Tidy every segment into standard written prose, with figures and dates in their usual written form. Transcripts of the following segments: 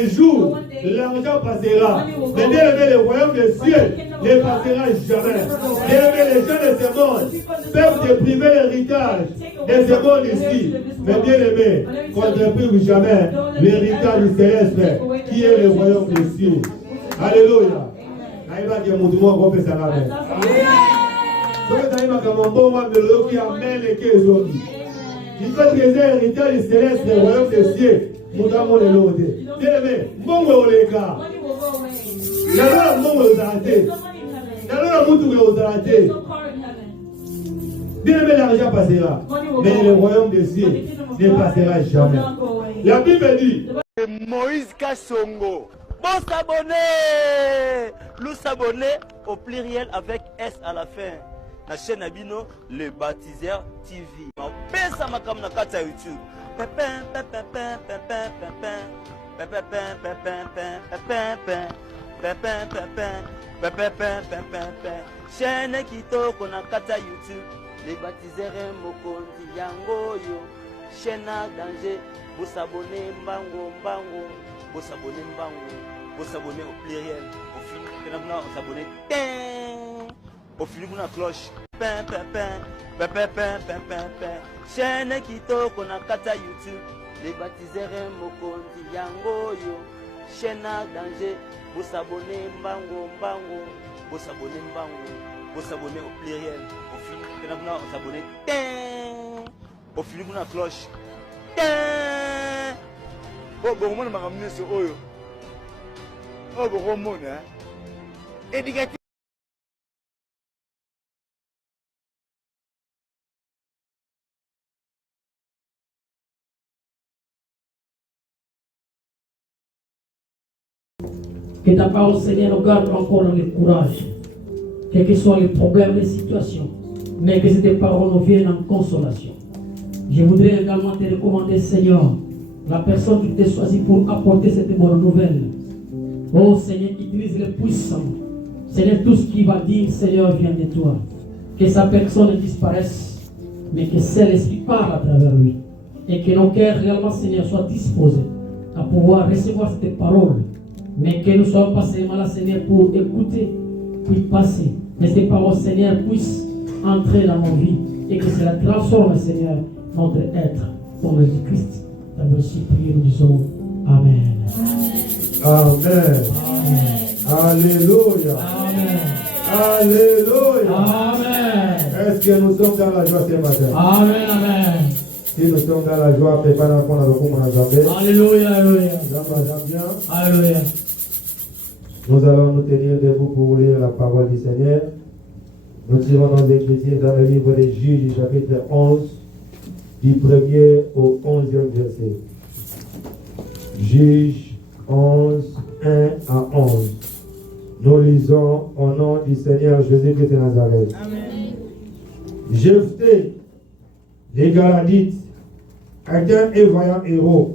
Un jour, l'argent passera. Mais bien aimé, le royaume des cieux ne passera jamais. Bien aimé, les gens de ce monde peuvent te priver l'héritage de ce monde ici. Mais bien aimé, qu'on ne prive jamais l'héritage du céleste qui est le royaume des cieux. Alléluia. Il faut que l'héritage du céleste du royaume des cieux. Moudamo le lode. Bien aimé, mongo oleka. Nalola mongo ozalate. Nalola mutu ozalate. Bien aimé, l'argent passera. Mais le royaume des cieux ne passera jamais. La Bible dit Moïse Kassongo. Bon s'abonner. Nous s'abonner au pluriel avec S à la fin. La chaîne Abino, le baptiseur TV. Pesa makam na kata YouTube. Chaîne kitoko na kata YouTube. Les baptiseurs mokondi yangoyo. Chaîne à danger. Vous s'abonnez mbango mbango. Vous s'abonnez mbango. Vous s'abonnez au pluriel. Au film, on s'abonne. Au film, on a cloche. Chaîne kitoko na kata YouTube. Les baptiseurs mokondi yangoyo. Chaîne à danger. Vous s'abonnez mbango mbango. Vous s'abonnez mbango. Vous s'abonnez au pluriel. Au film, on s'abonne. Au film, on a cloche. Bon, on m'a ramené ce oyo. Oh, bon, mon, hein. Éducatif. Que ta parole, Seigneur, nous garde encore dans le courage. Quels que soient les problèmes, les situations, mais que ces paroles nous viennent en consolation. Je voudrais également te recommander, Seigneur, la personne qui t'a choisi pour apporter cette bonne nouvelle. Oh Seigneur, utilise le puissant. Seigneur, tout ce qu'il va dire, Seigneur, vient de toi. Que sa personne disparaisse, mais que Saint-Esprit parle à travers lui. Et que nos cœurs réellement, Seigneur, soient disposés à pouvoir recevoir cette parole. Mais que nous ne soyons pas seulement là, Seigneur, pour écouter, puis passer. Mais ces paroles, Seigneur, puissent entrer dans nos vies. Et que cela transforme, Seigneur, notre être. Au nom de Christ. Nous aussi prier, nous disons Amen. Amen. Alléluia. Amen. Alléluia. Amen. Est-ce que nous sommes dans la joie ce matin? Amen. Amen. Si nous sommes dans la joie, préparons pour la Alléluia. Alléluia. Alléluia. Nous allons nous tenir debout pour lire la parole du Seigneur. Nous tirons nos Écritures dans le livre des Juges, chapitre 11, du 1er au 11e verset. Juges 11, 1 à 11. Nous lisons au nom du Seigneur Jésus-Christ de Nazareth. Amen. Jephthé, les Galadites, était un vaillant héros.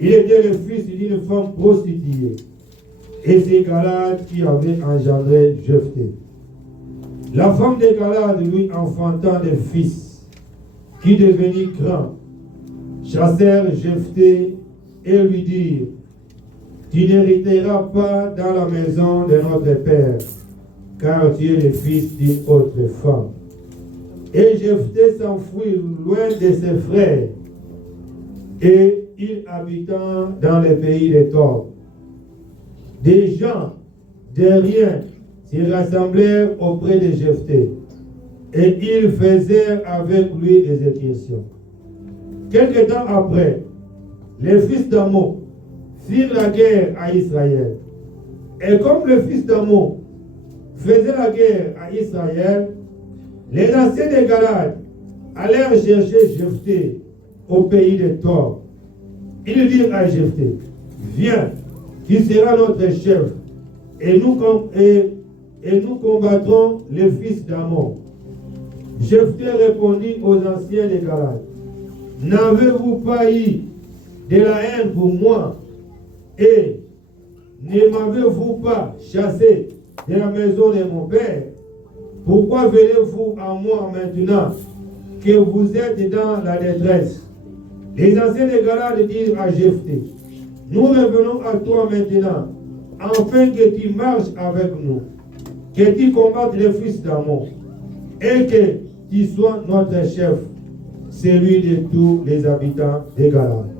Il était le fils d'une femme prostituée. Et c'est Galade qui avait engendré Jephthé. La femme de Galade lui enfanta des fils, qui devenus grands, chassèrent Jephthé et lui dirent: tu n'hériteras pas dans la maison de notre père, car tu es le fils d'une autre femme. Et Jephthé s'enfuit loin de ses frères, et il habitant dans le pays des Tob. Des gens de rien se rassemblèrent auprès de Jephthé, et ils faisaient avec lui des expiations. Quelque temps après, les fils d'Ammon firent la guerre à Israël. Et comme le fils d'Ammon faisait la guerre à Israël, les anciens de Galade allèrent chercher Jephthé au pays de Tob. Ils dirent à Jephthé: viens, tu seras notre chef, et nous combattrons les fils d'Ammon. Jephthé répondit aux anciens de Galade: n'avez-vous pas eu de la haine pour moi, et ne m'avez-vous pas chassé de la maison de mon père? Pourquoi venez-vous à moi maintenant que vous êtes dans la détresse? Les anciens de Galade dirent à Jephthé: nous revenons à toi maintenant, afin que tu marches avec nous, que tu combattes les fils d'Ammon, et que tu sois notre chef, celui de tous les habitants de Galade.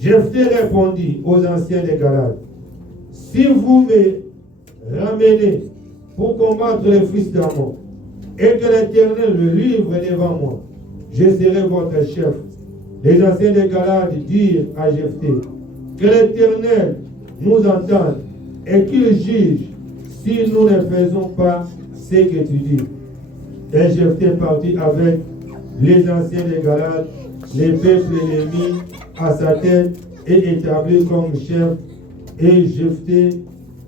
Jephthé répondit aux anciens de Galade, si vous me ramenez pour combattre les fils d'Ammon, et que l'Éternel le livre devant moi, je serai votre chef. Les anciens de Galade dirent à Jephthé, que l'Éternel nous entende et qu'il juge si nous ne faisons pas ce que tu dis. Et Jephthé partit avec les anciens de Galade, les peuples ennemis à sa tête et établi comme chef. Et Jephthé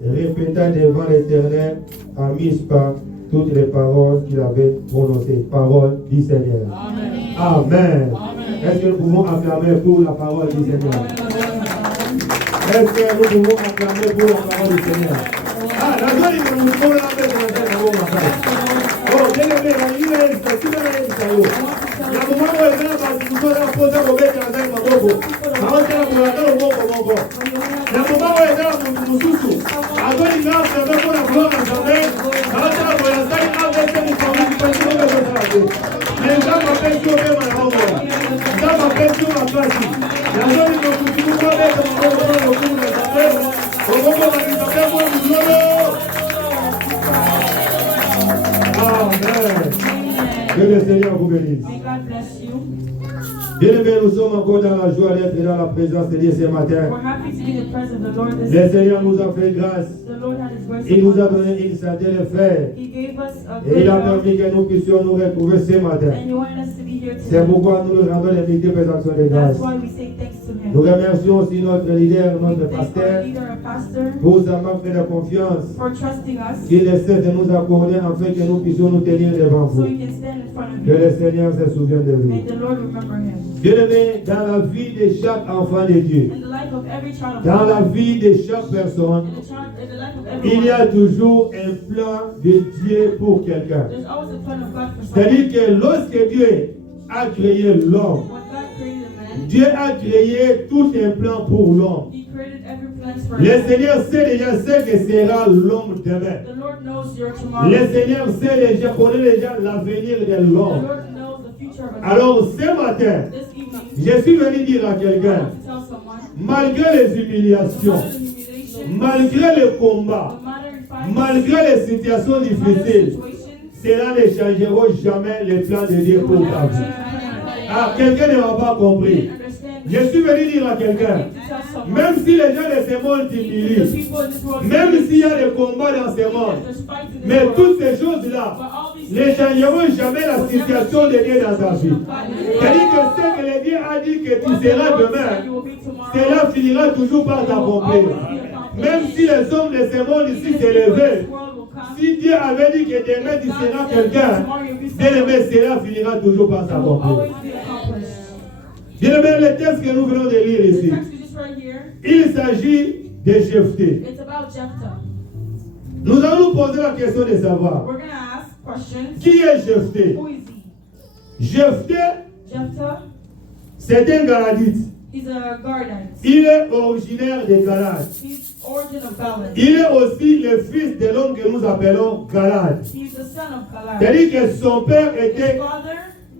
répéta devant l'Éternel à Mispa toutes les paroles qu'il avait prononcées. Paroles du Seigneur. Amen. Amen. Est-ce que nous pouvons acclamer pour la parole du Seigneur? Est-ce que nous pouvons acclamer pour la parole du Seigneur? Ah, la joie est nous pour la paix de la terre. Oh, bien-aimé, la ligne est ici, tu vas aller ici. La maman va venir parce que nous allons poser au bec dans un maboko. La maman va venir au moko. La maman va venir au mususu. Alors il va faire pour la gloire en jamais. La maman va venir avec ses familles qui peuvent se faire. Les gens m'appellent sur eux, ma maman. Les gens m'appellent sur ma place. La joie est nous pour la paix de la terre. Amen. Que le Seigneur vous bénisse. Bien-aimés, nous sommes encore dans la joie d'être dans la présence de Dieu ce matin. Le Seigneur nous a fait grâce. Il nous a donné une santé de fer. Et il a permis que nous puissions nous retrouver ce matin. C'est pourquoi nous nous rendons les métiers présentation de grâce. Nous remercions aussi notre leader, notre pasteur, pour sa marque de confiance qu'il essaie de nous accorder afin que nous puissions nous tenir devant vous. Que le Seigneur se souvienne de vous. Bien-aimé, dans la vie de chaque enfant de Dieu, dans la vie de chaque personne, il y a toujours un plan de Dieu pour quelqu'un. C'est-à-dire que lorsque Dieu a créé l'homme, Dieu a créé tout un plan pour l'homme. Le Seigneur sait déjà ce que sera l'homme demain. Le Seigneur sait déjà, connaît déjà l'avenir de l'homme. Alors ce matin, je suis venu dire à quelqu'un, malgré les humiliations, malgré les combats, malgré les situations difficiles, cela ne changera jamais les plans de Dieu pour ta vie. Ah, quelqu'un ne m'a pas compris. Je suis venu dire à quelqu'un, même si les gens de ce monde t'humilient, même s'il y a des combats dans ce monde, mais toutes ces choses-là ne changeront jamais la situation de Dieu dans ta vie. C'est-à-dire que ce que le Dieu a dit que tu seras demain, cela finira toujours par t'accomplir. Même si les hommes de ce monde ici s'élevaient, si Dieu avait dit que demain tu seras quelqu'un, demain cela finira toujours par s'accomplir. Bien-aimé, le texte que nous venons de lire ici, il s'agit de Jephthé. Nous allons nous poser la question de savoir qui est Jephthé. Jephthé, c'est un Galadite. Il est originaire de Galade. Il est aussi le fils de l'homme que nous appelons Galade. C'est-à-dire que son père était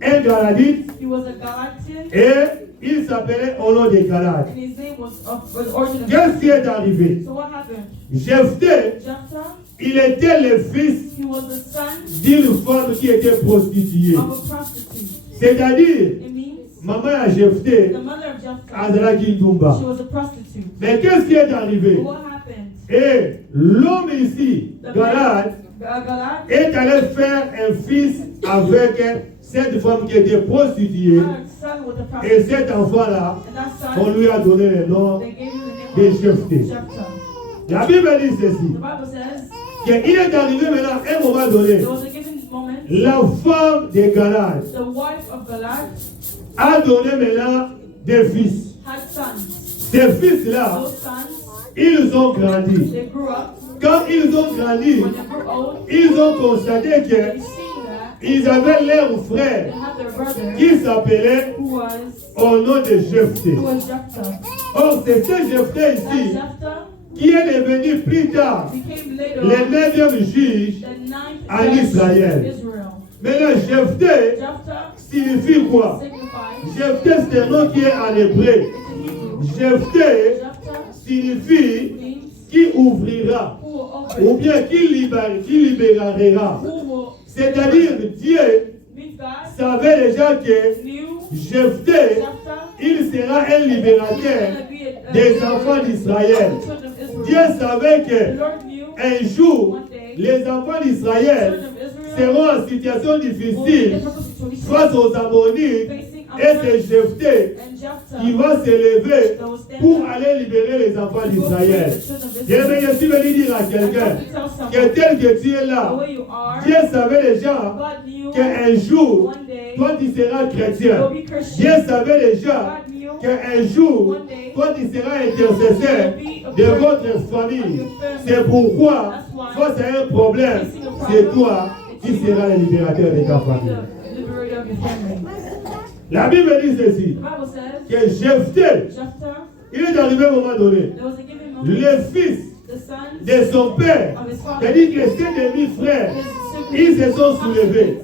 un Galadite et il s'appelait au nom de Galade. Qu'est-ce qui est arrivé? Jephthé, il était le fils d'une femme qui était prostituée. C'est-à-dire, maman a Jephthé, Azra Gindumba. Mais qu'est-ce qui est arrivé? Et l'homme ici, Galade, est allé faire un fils avec cette femme qui était prostituée. Et cet enfant-là, on lui a donné le nom de Jephthé. La Bible dit ceci, qu'il est arrivé maintenant à un moment donné, la femme de Galade a donné maintenant des fils. Ces fils-là, ils ont grandi. Quand ils ont grandi, ils ont constaté qu'ils avaient leur frère qui s'appelait au nom de Jephthé. Or, c'est ce Jephthé ici Jephthah qui est devenu plus tard became later le on 9e juge the ninth en judge Israël. of Israel. Maintenant, Jephthé Jephthah signifie quoi? signifies, Jephthé, c'est un nom qui est en hébreu. it's in Hebrew. Jephthé Jephthah signifie means qui ouvrira who will ou open, bien qui libérera. who will, C'est-à-dire, Dieu means God savait déjà que knew Jephthé, Jephthah il sera un libérateur des enfants d'Israël. children of Dieu Israel. savait The que Lord knew un jour, one day les enfants the d'Israël children of Israel seront en situation will be in difficile difficult situations face aux Ammonites, facing et c'est Ammonites Jephthé and Jephthah qui va s'élever that will stand pour up aller libérer les enfants to go free d'Israël. the children of Je Israel. vais venu dire à I quelqu'un have to tell que someone tel que tu es the là, way you are, Dieu savait déjà God knew qu'un jour, one day toi tu seras chrétien. you'll be Dieu Christian. savait déjà God knew qu'un jour, one day toi tu seras intercesseur de votre famille. C'est pourquoi, face à un problème, c'est toi qui seras le libérateur de ta famille. the liberator of your family. La Bible dit ceci, The Bible says que Jephthé, Jephthah, il est arrivé à un moment donné, there was a given moment, le fils the sons de son père, of his father, c'est-à-dire que ses demi-frères, his ils siblings, se sont soulevés.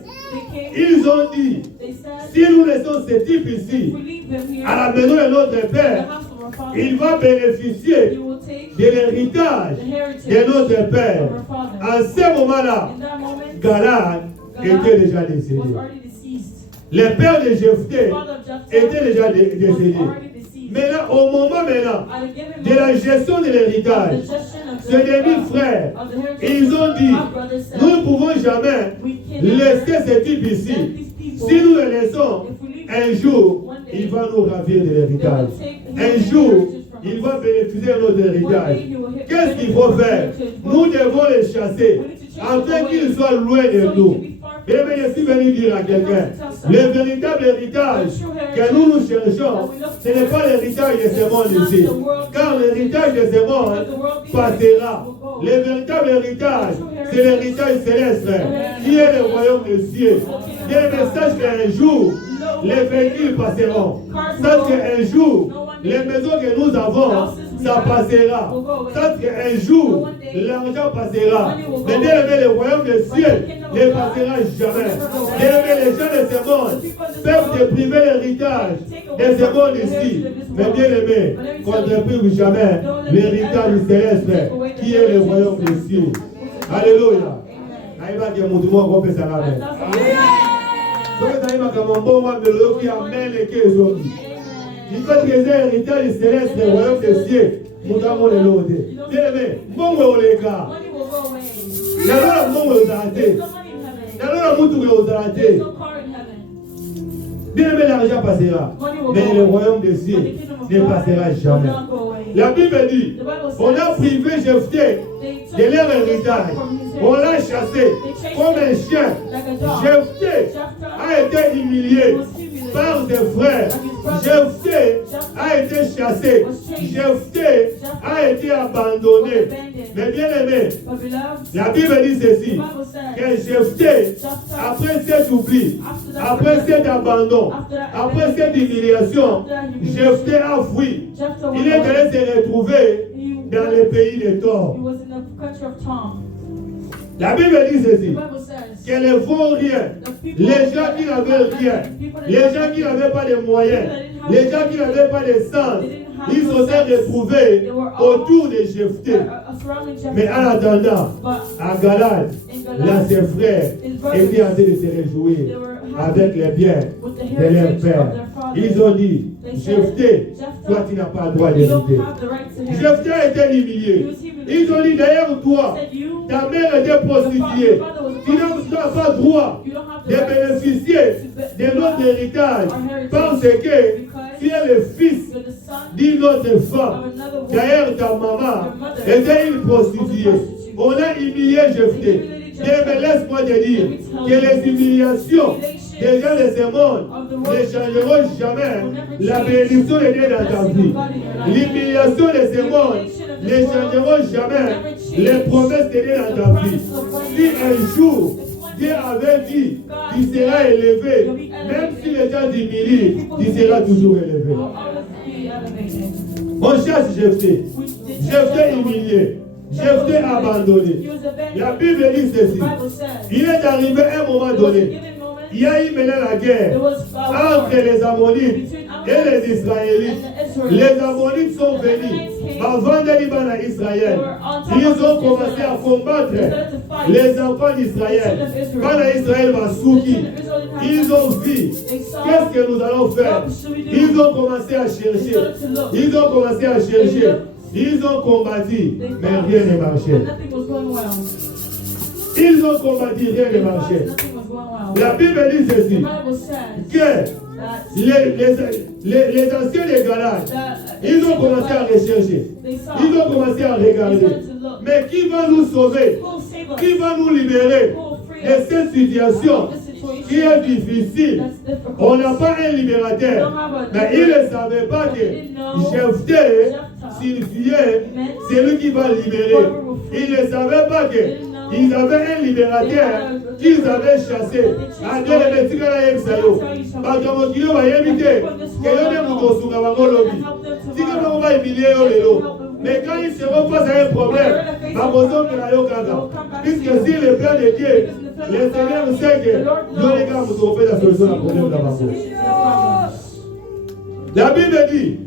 they came, Ils ont dit, they said, si nous laissons ce type if ici, we leave him here, à la maison de notre in the père, house of our father, il va bénéficier he will take de l'héritage the heritage de notre père. of our father. En ce moment-là, In that moment, Galad était déjà décédé. was already deceased. Le père de Jephthé The father of Jephthah était déjà was décédé. already deceased. Maintenant, au moment maintenant At a given de la moment, gestion de the l'héritage, gestion of ces demi-frères, of the heritage, ils ont dit, our brother said, nous ne pouvons jamais we cannot laisser ce type let ici. these people, Si nous le laissons, if we leave un jour, one day, il va nous ravir de they l'héritage. will take the Un heritage jour, from il us. va bénéficier de notre One day héritage. he will hit- Qu'est-ce qu'il faut faire? Nous devons les chasser afin qu'ils soient loin de So he nous. can be far Et bien, je suis venu dire à quelqu'un, le véritable héritage que nous cherchons, ce n'est pas l'héritage de ce monde ici. Car l'héritage de ce monde passera. Le véritable héritage, c'est l'héritage céleste, qui est le royaume des cieux. Dieu me sache qu'un jour, les véhicules passeront. Sache qu'un jour, les maisons que nous avons, ça passera. Sache qu'un jour, l'argent passera. Mais bien aimé, le royaume des cieux ne passera jamais. Bien aimé, les gens de ce monde peuvent te priver l'héritage de ce monde ici. Mais bien aimé, qu'on ne prive jamais l'héritage céleste qui est le royaume des cieux. Alléluia. Aïba qui est mon tour, on peut s'en aller. Il faut que les héritages célestes du royaume des cieux. Bien aimé, mon les gars. Money will go away. N'alora mon aux arrêtés. There's no money in heaven. N'alora mon aux There's arrêtés. no car in heaven. Bien aimé, l'argent passera. Money will Mais go le away. royaume des But cieux the kingdom of ne God passera will jamais. not go away. La Bible dit, The Bible on a says privé Jephthé they took de leur the héritage. from his On l'a heritage. chassé comme un chien. Like a dog. Jephthé Jephthah a été humilié was humiliated par ses frères. Jephthé a été chassé. Jephthé a été abandonné. Mais bien aimé, But beloved, la Bible dit ceci, the Bible says que Jephthé, après cet oubli, après cet abandon, après cette humiliation, Jephthé a fui. Jephthah Il est allé se retrouver dans le pays de he Thor. was in the country of Tom. La Bible dit The ceci, Bible says qu'elles ne font rien. Les gens qui n'avaient rien, les gens qui n'avaient pas de moyens, les gens qui n'avaient pas de sens, ils se sont retrouvés autour de Jephthé. surrounding Jephthah. Mais en attendant, But à Galad, là, ses frères étaient en train de se réjouir avec les biens with the de leur heritage père. of their father, Ils ont dit, Jephthé, toi tu n'as pas le droit you don't d'hériter. have the right to inherit. Jephthé a été humilié. Ils ont dit, d'ailleurs toi, Said you, ta mère était prostituée. Tu n'as pas le droit you don't have de the right bénéficier de notre héritage parce que tu es le fils to the son d'une autre femme. of another woman. D'ailleurs, ta maman était une prostituée. On a humilié Jephthé. Mais laisse-moi te dire que les humiliations des gens de ce monde ne changeront jamais la bénédiction de Dieu dans ta vie. L'humiliation de ce monde ne changeront jamais les promesses de Dieu dans ta vie. Si un jour Dieu avait dit tu seras élevé, même si les gens t'humilient, tu seras toujours élevé. Will always be elevated. On chasse Jephthé. Jephthé humilié. Jephthé abandonné. He was abandoned. La Bible dit The ceci. Bible says Il est arrivé à un moment there was a donné. given moment. Il y a eu maintenant la guerre There was a entre les Ammonites between et les Ammonites Israélites. and the Les Israelites. Ammonites sont venus avant d'aller à Israël. Ils ont commencé à combattre les enfants d'Israël. Quand Israël va souki, ils ont dit, qu'est-ce que nous allons faire? Ils ont commencé à chercher. Ils ont commencé à chercher. Ils ont combattu, mais rien ne marchait. Nothing was going well. Ils ont combattu, rien ne marchait. Nothing was going well. La Bible dit The ceci, Bible says que that les anciens des Galates, ils ont commencé à rechercher. they saw. Ils ont commencé à regarder. Mais qui va nous sauver? Who will save us? Qui va nous libérer Who will free de us? cette situation This situation qui est difficile? that's difficult. On n'a pas un libérateur. Mais ils ne savaient pas que Jephthé signifiait celui qui va libérer. Ils ne savaient pas qu'ils avaient un libérateur qu'ils avaient chassé. Mais quand ils seront face à un problème, puisque si le plan de Dieu, le Seigneur sait que Dieu les gars vous trouver la solution à problème d'abord. La Bible dit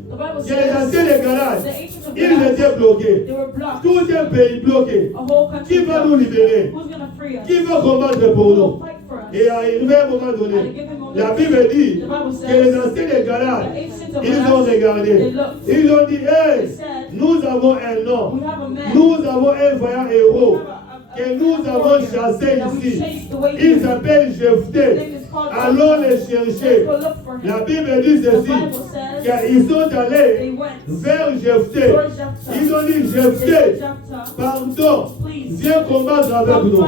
que les anciens des Galates, ils étaient bloqués. They were blocked. Tout un pays bloqué. A whole country Qui va blocked. nous libérer? Who's going to free us? Qui va combattre pour Who will nous? fight for us? Et arrivé à un moment donné, la Bible dit que les anciens des Galates, ils ont regardé. Ils ont dit, hey, nous avons un nom. We have a man. Nous avons un vaillant héros que nous avons chassé ici. Il s'appelle Jephthé. Allons les chercher. La Bible dit ceci, qu'ils sont allés vers Jephthé. Ils ont dit, Jephthé, pardon, viens combattre avec nous.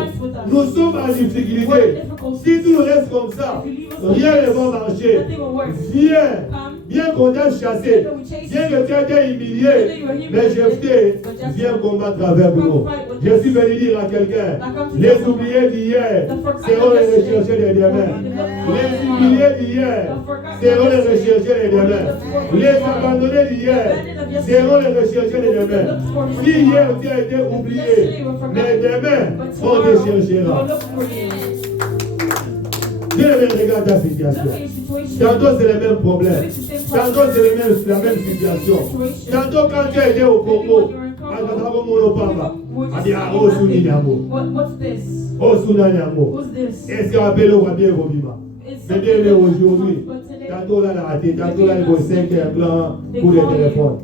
Nous sommes en difficulté. Si tout reste comme ça, rien ne va marcher. Viens qu'on t'a chassé. Viens que tu as été humilié. Mais Jephthé, viens combattre avec nous. Je suis venu dire à quelqu'un, les oubliés d'hier seront les recherchés de demain. Les humiliés d'hier seront les recherchés de demain. Les abandonnés d'hier seront les recherchés de demain. Si hier tu as été oublié, mais demain, on te cherchera. Dieu regarde ta situation. Tantôt c'est le même problème. Tantôt c'est la même situation. Tantôt quand tu as été au Congo, What's this? Who's this? est-ce qu'appelle au bien Robima? C'est bien mais aujourd'hui. Tantôt là, la raté. Tantôt là, il faut 5 blancs pour le téléphone.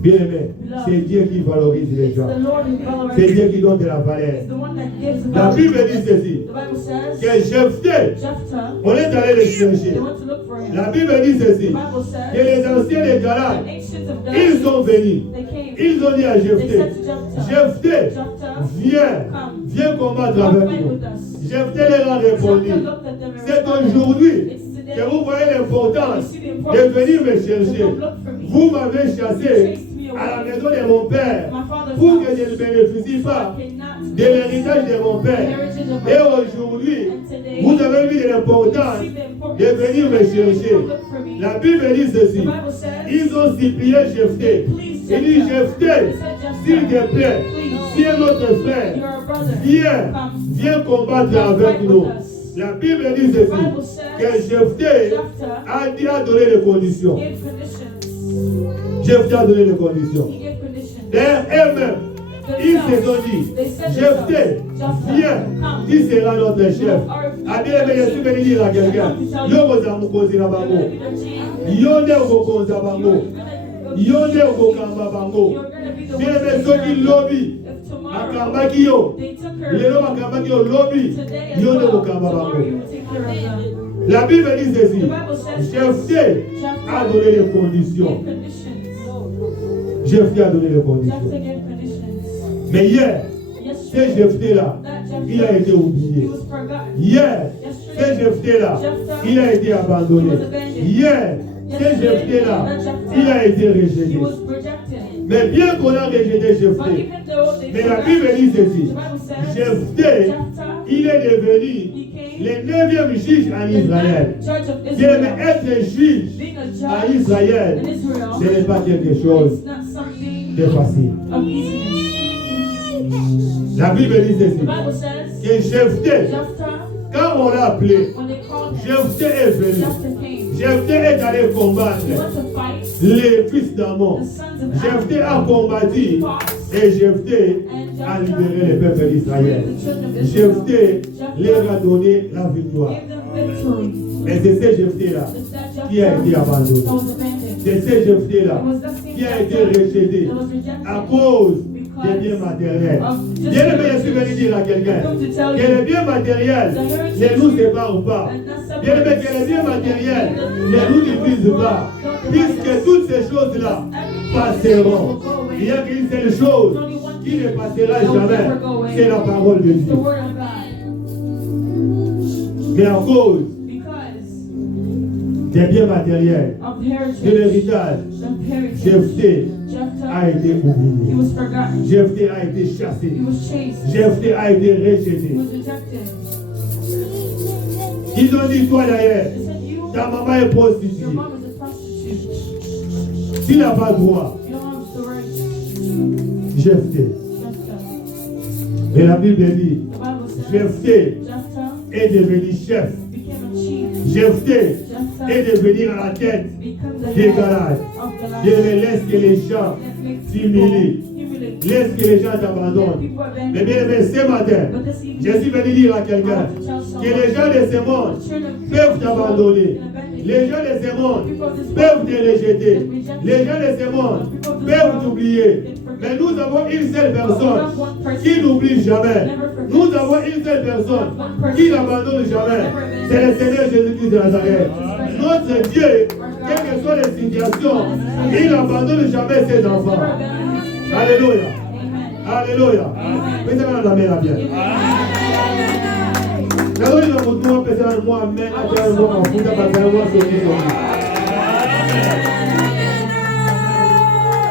Bien aimé, c'est Dieu qui valorise les gens. C'est Dieu qui donne de la valeur. La Bible dit ceci, que Jephthé, on est allé le chercher. La Bible dit ceci, que les anciens des Galates, ils sont venus. Ils ont dit à Jephthé, Jephthé, viens combattre avec nous. Jephthé leur a répondu, c'est aujourd'hui que vous voyez l'importance de venir me chercher. Vous m'avez chassé à la maison de mon père pour que je ne bénéficie pas de l'héritage de mon père. Et aujourd'hui, vous avez vu l'importance de venir me chercher. La Bible dit ceci. Ils ont supplié Jephthé. Il dit, Jephthé, s'il te plaît, si notre frère, viens combattre avec nous. La Bible dit ceci, que Jephthé a donné les conditions. Jephthé a donné les conditions. D'ailleurs, eux-mêmes, ils se sont dit, Jephthé, viens, tu seras notre chef. A bien aimé, je suis venu dire à quelqu'un, yo zamu kozira bango, yo ne okokonza bango, yo ne okokamba bango. Bien aimé, ceux qui lobby, bakambaki yo, lelo bakambaki yo lobby, yo ne okokamba bango. La Bible dit ceci, Jephthé a donné les conditions. Jephthé a donné les conditions. Mais hier, ce Jephthé-là, il a été oublié. Hier, ce Jephthé-là, il a été abandonné. Hier, ce Jephthé-là, il a été rejeté. Mais bien qu'on a rejeté Jephthé, mais la Bible dit ceci, Jephthé, il est devenu le 9e juge en the Israël. ninth judge of Bien, mais Israel. être juge Being a en judge Israël, in Israel, ce n'est pas quelque chose it's not something de facile. of easiness. La Bible dit The ceci, Bible says, que Jephthé, Jephthah, quand on l'a appelé, when they called him, Jephthé est venu. Jephthah came. Jephthé est allé combattre He went to fight les fils d'Ammon. the sons of Jephthé Ammon. a combattu et Jephthé a libéré le peuple d'Israël. The children of Israel. Jephthé leur a donné la victoire. Gave them victory. Et c'est ce Jephthé-là It's that qui a été Jephthah abandonné. that was abandoned. C'est ce Jephthé-là It was that same qui a été Jephthah rejeté that was rejected à cause des biens matériels. Bien aimé, je suis venu dire à quelqu'un que les biens matériels ne nous séparent pas. Bien aimé, que les biens matériels ne nous divisent pas. Puisque toutes ces choses-là passeront. Il n'y a qu'une seule chose qui ne passera jamais, c'est la parole de the Dieu. word of God. Mais à cause Because des biens matériels, of de heritage, l'héritage, the heritage, Jephthé Jephthah, a été he oublié. was forgotten. Jephthé a été chassé. He was chased. Jephthé a été He rejeté. was rejected. Ils ont dit, toi d'ailleurs, They said, you, ta maman est prostituée. your mom is a prostitute. Tu n'as pas le droit. You don't have the right. Jephthé. Jephthah. Mais la Bible dit, The Bible says, Jephthé Jephthah est devenu chef. became a chief. Jephthé Jephthah est devenu à la tête became the des head Galates. of the Dieu land. me laisse que les gens That makes s'humilient. people humiliate. Laisse que les gens t'abandonnent. People abandon. Mais bien aimé, ce matin, But this je evening, suis venu dire à I quelqu'un want to tell que someone, les gens de ce monde the children of peuvent people t'abandonner. can abandon you. Les gens de ce monde People of this peuvent world te rejeter. Les gens de ce monde peuvent t'oublier. Mais nous avons une seule personne qui n'oublie jamais. Nous avons une seule personne qui n'abandonne jamais. C'est le Seigneur Jésus-Christ de Nazareth. Notre Dieu, quelles que soient les situations, il n'abandonne jamais ses enfants. Alléluia. Alléluia. Pensez-moi dans la main bien. Nous allons passer dans le mois amen. Après le mois en fout, après le mois sonner.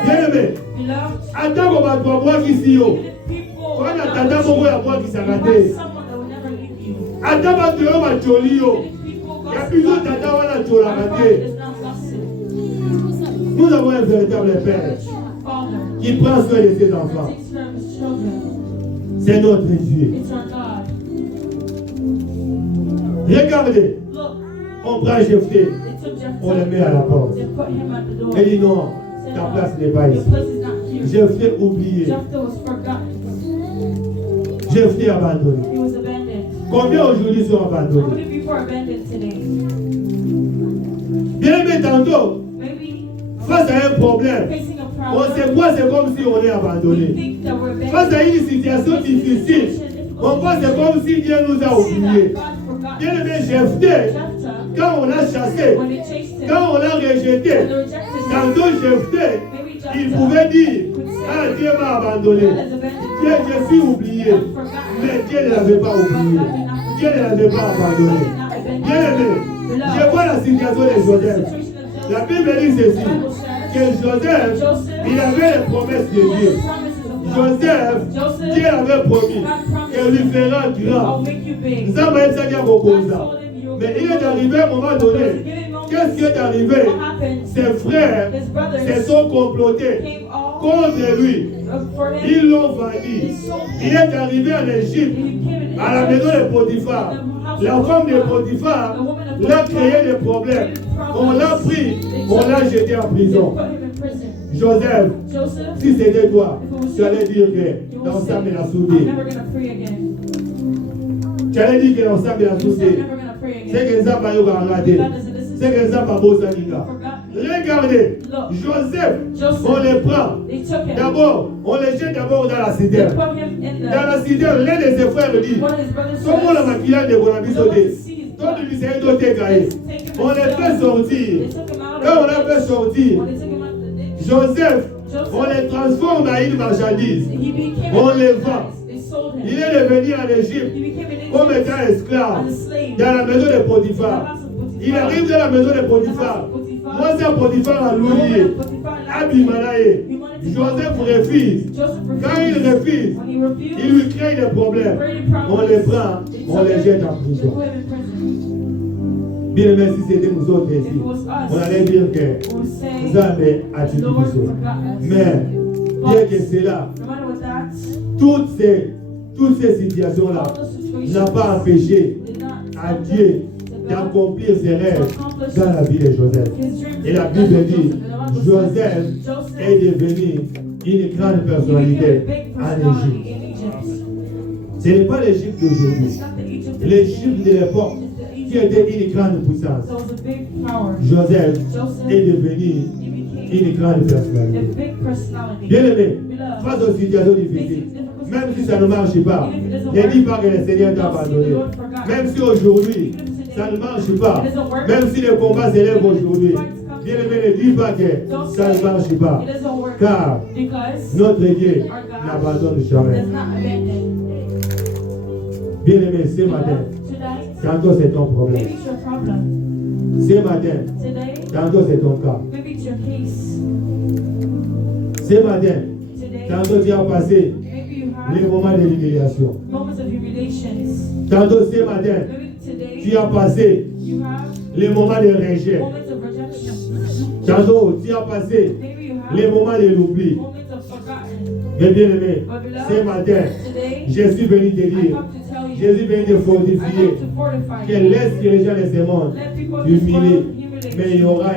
Bien-aimé, Beloved, attends qu'on va toi moi qui suis yo. people On attend pour moi moi qui s'est raté. someone that will never leave you. Attends pas que on va joli yo. People Il y a gossip. plusieurs tata wana jola Our Father raté. is not gossip. Nous avons un véritable Père Father qui prend soin de ses that enfants. takes care of his children. C'est notre Dieu. It's our God. Regardez, Look, on prend Jephthé, they took on le Jephthah. met à la porte. They put him at the door. Et dit non, Said, ta place n'est pas your ici. place is not here. Jephthé oublié, Jephthah was forgotten. Jephthé abandonné. He was abandoned. Combien aujourd'hui sont How abandonnés? many people are abandoned today? Bien aimé, tantôt, Maybe face à un problème, facing a on se problem. voit, c'est comme si on est We abandonné. think that we're Face abandoned. à une situation difficile, on voit c'est comme si Dieu nous a oubliés. Bien aimé, Jephthé, Jephthah, quand on l'a chassé, when they chased him, quand on l'a rejeté, when they rejected him, tantôt Jephthé, maybe il Jephthah pouvait dire, ah Dieu m'a abandonné. God has abandoned Dieu, me. je suis oublié. I'm forgotten. Mais Dieu ne l'avait pas oublié. Dieu ne l'avait pas abandonné. Bien aimé, je vois la situation de Joseph. La Bible dit ceci, que Joseph, il avait les promesses de Dieu. Joseph, Dieu avait promis qu'il lui fera I'll grand. make you big. Nous avons ça qui a beaucoup God ça. told him you'll Mais be il est big. arrivé à un moment donné. Qu'est-ce qui est arrivé? What happened? Ses frères His se brothers sont complotés came all contre lui. for him. Ils l'ont vendu. They sold Il him. est arrivé en Égypte, He came in à la maison de Potiphar. La femme de Potiphar l'a créé des problèmes. On l'a pris, on l'a jeté en They prison. put him in prison. Joseph, Joseph, si c'était toi, tu allais dire que you will l'ensemble say, est la I'm soudée. never going to pray again. Tu allais dire que l'ensemble est la You said, I'm soudée. never going to pray C'est again. que ça va y rater. God said, this is C'est que ça va bossa niga. forgotten. Regardez, Joseph, on le prend. They took him. D'abord, on le jette d'abord dans la They citerne. put him in Dans the. la citerne, l'un de ses frères dit, One of his brothers comment la says, maquillage de Bonabi no one sauté? sees Toi, God. tu dis, c'est un doté caillé. Take him On and les sell fait him. sortir. They took him out Quand on of les the fait ditch. sortir, When they took him out of the ditch, Joseph, on les transforme en une marchandise. he became On a les merchandise. vend. They sold him. Il est devenu en Égypte He became an comme Egyptian étant esclave as a slave. dans la maison de In the Potiphar. house of Potiphar. Il arrive dans la maison de Potiphar. Moi, c'est Potiphar à louer. Abimanaye. Joseph refuse. Joseph Quand il refused. refuse, When he refused, il lui crée des problèmes. created problems. On les prend, on les jette en They prison. put him in prison. Bien aimé, si c'était nous autres If ici, it was on us, allait dire que we would say, Zambé a the tué Lord tout ça. forgot us. Mais, bien que cela, No matter what that, toutes ces situations-là all those situations n'ont pas empêché did not à stop Dieu them to God d'accomplir ses to rêves accomplish dans la vie de Joseph. his dreams. Et la That's Bible what dit, Joseph- the Bible Joseph says, Joseph, est devenu une grande he became a personnalité big en personality Égypte. in Egypt. Ce n'est pas l'Égypte d'aujourd'hui. It's not the Egypt of L'Égypte de l'époque, It's the qui Egypt était une grande puissance. that was a big power. Joseph Joseph, est devenu he became une grande a personnalité. big personality. Bien aimé, Beloved, face aux situations difficiles, même si ça ne marche pas, ne dis pas que le Seigneur t'a abandonné. Même si aujourd'hui, ça ne marche pas, même si le combat s'élève aujourd'hui, bien aimé, ne dis pas que ça ne marche pas. it doesn't work Car because notre Dieu n'abandonne jamais. does not abandon. Bien aimé, ce matin, Tonight, tantôt c'est ton problème. maybe it's your problem. Ce matin, Today, tantôt c'est ton cas. maybe it's your case. Ce matin, Today, tantôt tu as passé maybe you les have moments de l'humiliation. moments of humiliations. Tantôt ce matin, Maybe today, tu as passé you have les moments de rejet. moments of rejection. Tantôt tu as passé Maybe you les have moments de l'oubli. moments of forgotten. Mais bien aimé, But ce beloved, matin, today, je suis venu te I dire, come to tell you, Jésus est venu te I fortifier, come to fortify que you. laisse que les gens de ce monde Let people of this t'humilient. world humiliate Mais il y you. aura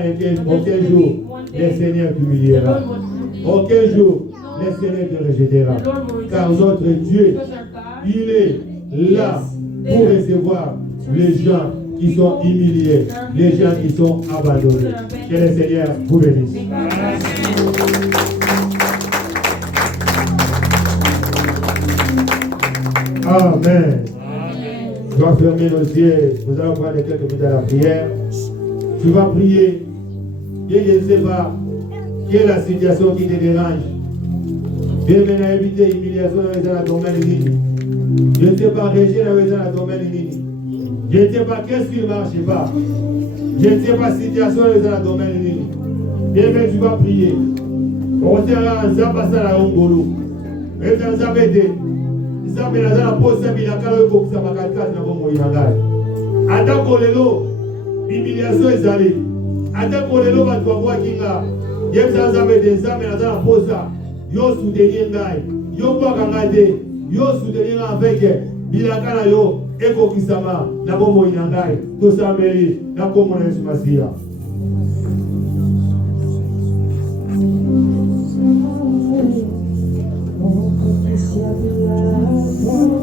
aucun jour, le Seigneur t'humiliera. The Lord will Aucun jour, le Seigneur te rejettera. The Lord will Car reject notre you. Dieu, Because our God, il est là pour recevoir les gens qui sont humiliés, les gens qui sont abandonnés. Que le Seigneur vous bénisse. may God bless you. Amen. Tu vas fermer nos yeux. Nous allons prendre quelques minutes à la prière. Tu vas prier. Et je ne sais pas quelle est la situation qui te dérange. Viens maintenant éviter l'humiliation dans le domaine nini. Je ne sais pas réagir dans le domaine nini. Je ne sais pas qu'est-ce qui ne marche pas. Je ne sais pas situation dans le domaine nini. Viens maintenant tu vas prier. On sera en Zabasa la Ongolo. Et dans Zabede. Nzambe naza na posa bilaka oyo ekokisama katikati na bomoi na ngai atako lelo humiliation ezali atako lelo bato babwaki nga yebisa nzambe te nzambe naza na posa yo soutenir ngai yo bwaka ngai te yo soutenir ngai avec bilaka na yo ekokisama na bomoi na ngai tosambeli na kombo na Yesu Masiya. Oh,